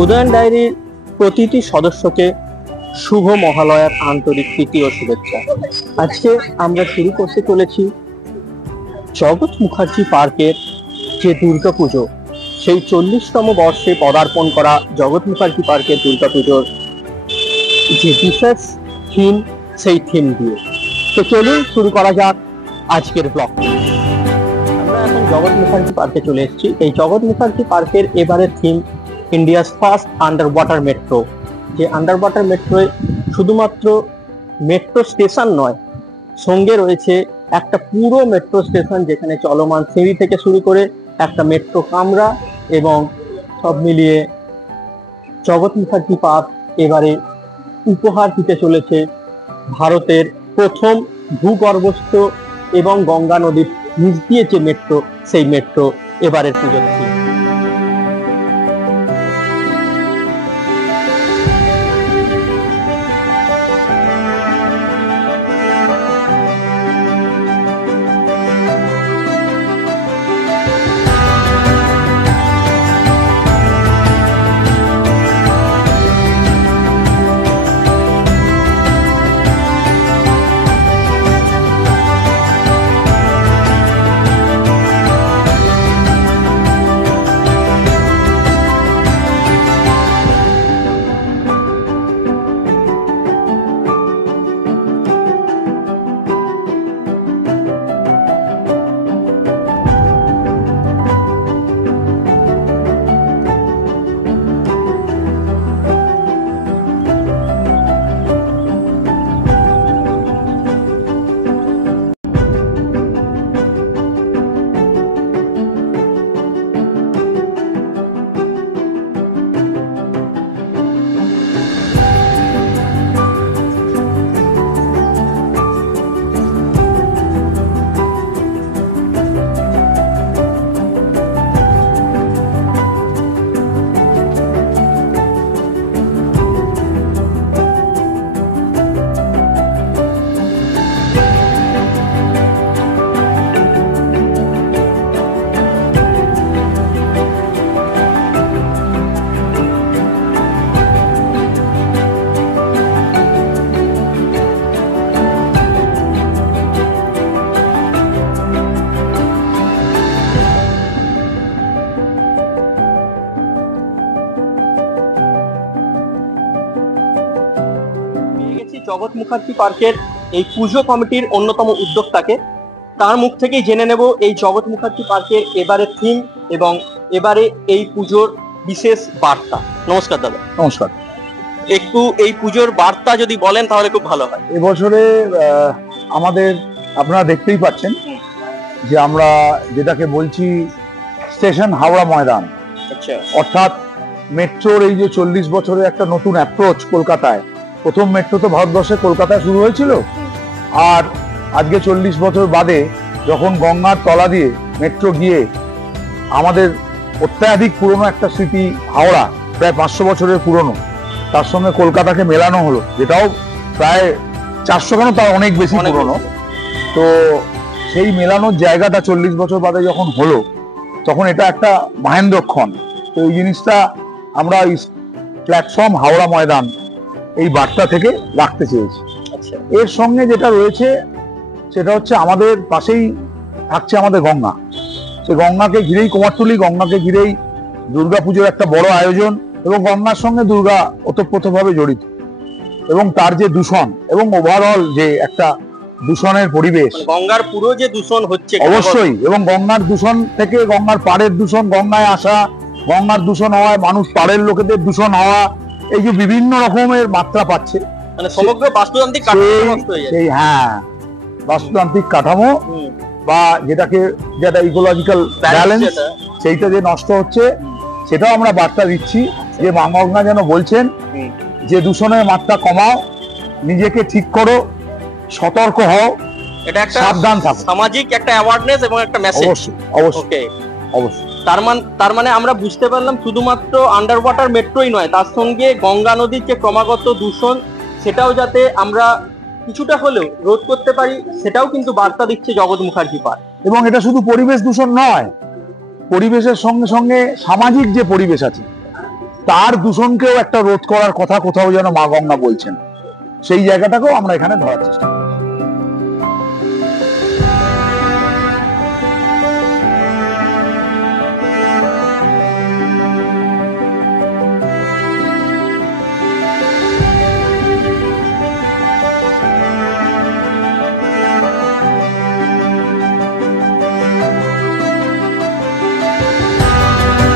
উদয়ন ডায়েরির প্রতিটি সদস্যকে শুভ মহালয়ার আন্তরিক প্রীতি ও শুভেচ্ছা। আজকে আমরা শুরু করতে চলেছি জগৎ মুখার্জি পার্কের যে দুর্গাপুজো, সেই 40তম বর্ষে পদার্পণ করা জগৎ মুখার্জি পার্কের দুর্গাপুজোর যে বিশেষ থিম, সেই থিম দিয়ে। তো চলুন শুরু করা যাক আজকের ব্লগ। আমরা এখন জগৎ মুখার্জি পার্কে চলে এসেছি। এই জগৎ মুখার্জি পার্কের এবারের theme India's first under water metro. যে আন্ডার ওয়াটার মেট্রোয় শুধুমাত্র মেট্রো স্টেশন নয়, সঙ্গে রয়েছে একটা পুরো মেট্রো স্টেশন, যেখানে চলমান সিঁড়ি থেকে শুরু করে একটা মেট্রো কামরা, এবং সব মিলিয়ে জগৎ মুখার্জি পার্ক এবারে উপহার দিতে চলেছে ভারতের প্রথম ভূগর্ভস্থ এবং গঙ্গা নদীর নিচ দিয়ে যে মেট্রো, সেই মেট্রো এবারের পুজোর থিম। জগৎ মুখার্জি পার্কের এই পুজো কমিটির অন্যতম উদ্যোক্তাকে, তার মুখ থেকেই জেনে নেব এই জগৎ মুখার্জি পার্কের এবারের থিম এবং এবারে এই পুজোর বিশেষ বার্তা। নমস্কার দাদা। নমস্কার। একটু এই পুজোর বার্তা যদি বলেন তাহলে খুব ভালো হয়। এবছরে আমাদের আপনারা দেখতেই পাচ্ছেন যে আমরা যেটাকে বলছি স্টেশন হাওড়া ময়দান, আচ্ছা, অর্থাৎ মেট্রোর এই যে 40 বছরের একটা নতুন অ্যাপ্রোচ কলকাতায়। প্রথম মেট্রো তো ভারতবর্ষে কলকাতায় শুরু হয়েছিল, আর আজকে 40 বছর বাদে যখন গঙ্গার তলা দিয়ে মেট্রো গিয়ে আমাদের অত্যাধিক পুরনো একটা স্মৃতি হাওড়া, প্রায় 500 বছরের পুরনো, তার সঙ্গে কলকাতাকে মেলানো হলো, যেটাও প্রায় 400 কেন তার অনেক বেশি পুরনো। তো সেই মেলানোর জায়গাটা 40 বছর বাদে যখন হলো, তখন এটা একটা মাহেন্দ্রক্ষণ। তো এই জিনিসটা আমরা প্ল্যাটফর্ম হাওড়া ময়দান এই বার্তা থেকে রাখতে চেয়েছি। এর সঙ্গে যেটা রয়েছে সেটা হচ্ছে আমাদের পাশেই থাকছে আমাদের গঙ্গা। সে গঙ্গাকে ঘিরেই কুমারটুলি, গঙ্গাকে ঘিরেই দুর্গাপুজোর একটা বড় আয়োজন, এবং গঙ্গার সঙ্গে দুর্গা ওতপ্রোতভাবে জড়িত, এবং তার যে দূষণ এবং ওভারঅল যে একটা দূষণের পরিবেশ, গঙ্গার পুরো যে দূষণ হচ্ছে অবশ্যই, এবং গঙ্গার দূষণ থেকে গঙ্গার পাড়ের দূষণ, গঙ্গায় আসা, গঙ্গার দূষণ হওয়ায় মানুষ, পাড়ের লোকেদের দূষণ হওয়া, এই যে বিভিন্ন রকমের মাত্রা পাচ্ছে, মানে সমগ্র বাস্তুতান্ত্রিক কাঠামো নষ্ট হয়ে যাচ্ছে। হ্যাঁ, বাস্তুতান্ত্রিক কাঠামো বা যেটা ইকোলজিক্যাল ব্যালেন্স, সেইটা যে নষ্ট হচ্ছে, সেটাও আমরা বার্তা দিচ্ছি যে মা গঙ্গা যেন বলছেন যে দূষণের মাত্রা কমাও, নিজেকে ঠিক করো, সতর্ক হও, এটা একটা সাবধান থাকো, সামাজিক একটা অ্যাওয়ারনেস এবং একটা মেসেজ। অবশ্যই অবশ্যই অবশ্যই। তার মানে আমরা বুঝতে পারলাম শুধুমাত্র আন্ডার ওয়াটার মেট্রোই নয়, তার সঙ্গে গঙ্গা নদীর যে ক্রমাগত দূষণ, সেটাও যাতে আমরা কিছুটা হলেও রোধ করতে পারি, সেটাও কিন্তু বার্তা দিচ্ছে জগৎ মুখার্জি পার্ক। এবং এটা শুধু পরিবেশ দূষণ নয়, পরিবেশের সঙ্গে সঙ্গে সামাজিক যে পরিবেশ আছে, তার দূষণকেও একটা রোধ করার কথা কোথাও যেন মা গঙ্গা বলছেন। সেই জায়গাটাকেও আমরা এখানে ধরার চেষ্টা করি।